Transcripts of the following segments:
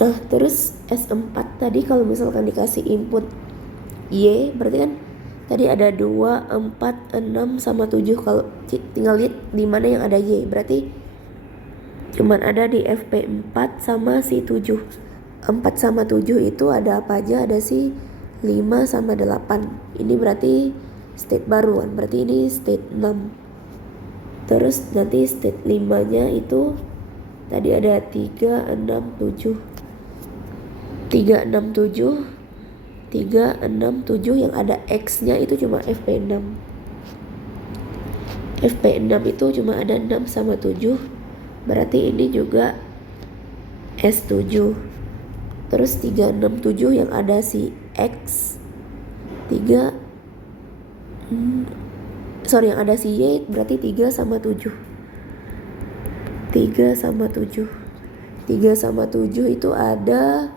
Nah terus S4 tadi kalau misalkan dikasih input Y, berarti kan tadi ada 2, 4, 6, sama 7. Kalau tinggal lihat di mana yang ada Y, berarti cuman ada di FP4 sama si 7. 4 sama 7 itu ada apa aja? Ada si 5 sama 8. Ini berarti state baru kan, berarti ini state 6. Terus nanti state 5 nya itu tadi ada 3, 6, 7. 3, 6, 7. 3, 6, 7 yang ada X nya itu cuma FP6. FP6 itu cuma ada 6 sama 7. Berarti ini juga S7. Terus 3, 6, 7 yang ada si X 3 yang ada si Y berarti 3 sama 7. 3 sama 7. 3 sama 7 itu ada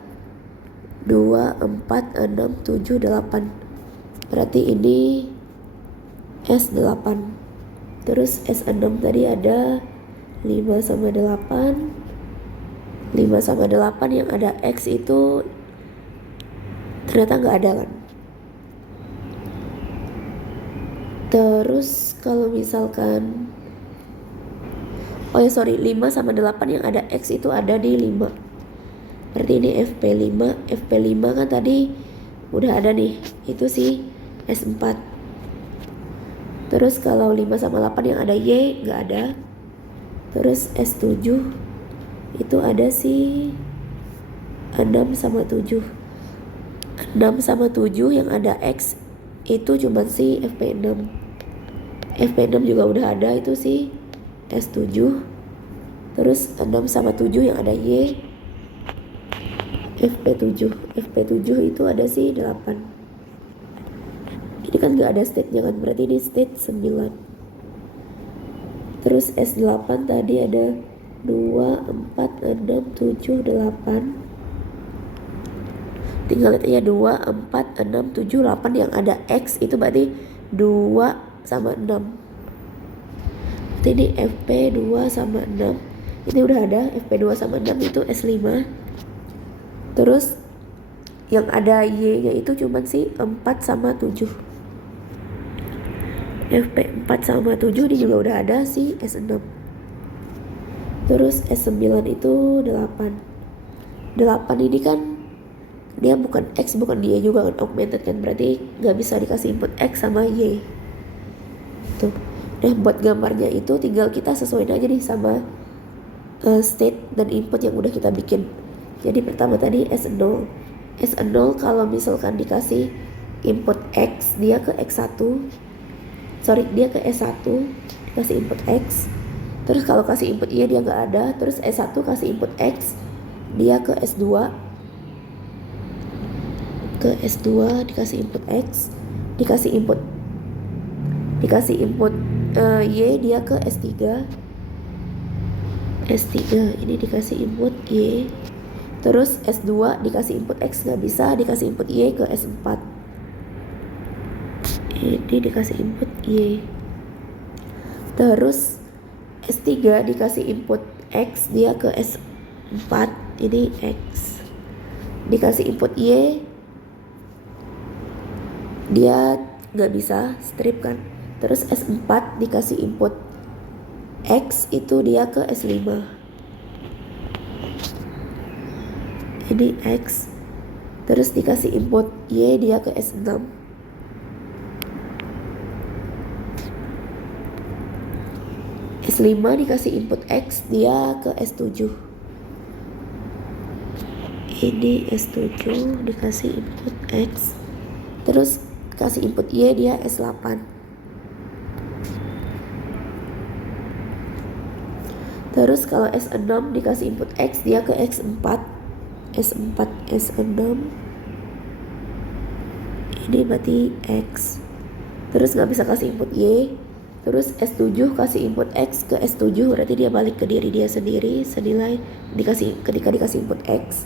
2, 4, 6, 7, 8. Berarti ini S8. Terus S6 tadi ada 5 sama 8. 5 sama 8 yang ada X itu ternyata nggak ada kan. Terus kalau misalkan 5 sama 8 yang ada X itu ada di 5. Berarti ini FP5. FP5 kan tadi udah ada nih, itu sih S4. Terus kalau 5 sama 8 yang ada Y nggak ada. Terus S7 itu ada si 6 sama 7. 6 sama 7 yang ada X itu cuma si FP6. FP6 juga udah ada, itu si S7. Terus 6 sama 7 yang ada Y FP7. FP7 itu ada si 8. Ini kan gak ada state nya kan, berarti ini state 9. Terus S8 tadi ada 2, 4, 6, 7, 8. Tinggal lihat aja 2, 4, 6, 7, 8 yang ada X itu berarti 2 sama 6. Berarti ini FP2 sama 6. Ini udah ada FP2 sama 6 itu S5. Terus yang ada Y nya itu cuman si 4 sama 7. FP4 sama 7 ini juga udah ada si S6. Terus S9 itu 8. 8 ini kan dia bukan X, bukan dia juga kan, augmented kan, berarti gak bisa dikasih input X sama Y tuh. Nah buat gambarnya itu tinggal kita sesuaiin aja nih sama state dan input yang udah kita bikin. Jadi pertama tadi S0. S0 kalau misalkan dikasih input X, dia ke X1. Dia ke S1 dikasih input X. Terus kalau kasih input Y dia nggak ada. Terus S1 kasih input X, dia ke S2. Ke S2 dikasih input X, dikasih input Y, dia ke S3. S3 ini dikasih input Y. Terus S2 dikasih input X nggak bisa, dikasih input Y ke S4. Ini dikasih input Y. Terus S3 dikasih input X, dia ke S4. Ini X. Dikasih input Y, dia nggak bisa, strip kan. Terus S4 dikasih input X, itu dia ke S5. Ini X. Terus dikasih input Y, dia ke S6. S5 dikasih input X, dia ke S7. Ini S7 dikasih input X. Terus kasih input Y, dia S8. Terus kalau S6 dikasih input X, dia ke X4. S4, S6. Ini berarti X. Terus gak bisa kasih input Y. Terus S7 kasih input X ke S7, berarti dia balik ke diri dia sendiri senilai ketika dikasih input X.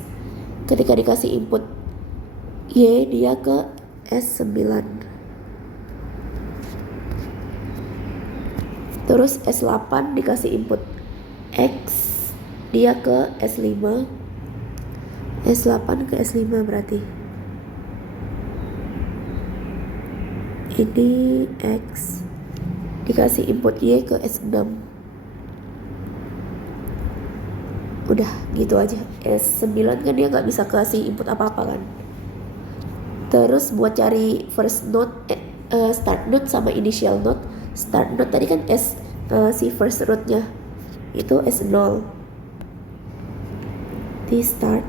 Ketika dikasih input Y, dia ke S9. Terus S8 dikasih input X, dia ke S5. S8 ke S5 berarti. Ini X dikasih input Y ke S6. Udah gitu aja. S9 kan dia nggak bisa kasih input apa-apa kan. Terus buat cari first node, start node sama initial node. Start node tadi kan si first node-nya itu S0 di start,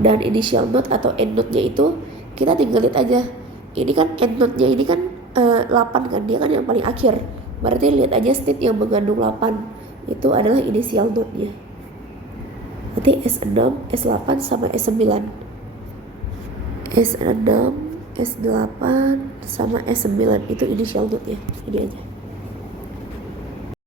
dan initial node atau end node-nya itu kita tinggal lihat aja. Ini kan end node-nya ini kan 8 kan, dia kan yang paling akhir. Berarti lihat aja state yang mengandung 8 itu adalah initial node-nya. Nanti S6, S8 sama S9. S6, S8 sama S9 itu initial node-nya. Ini aja.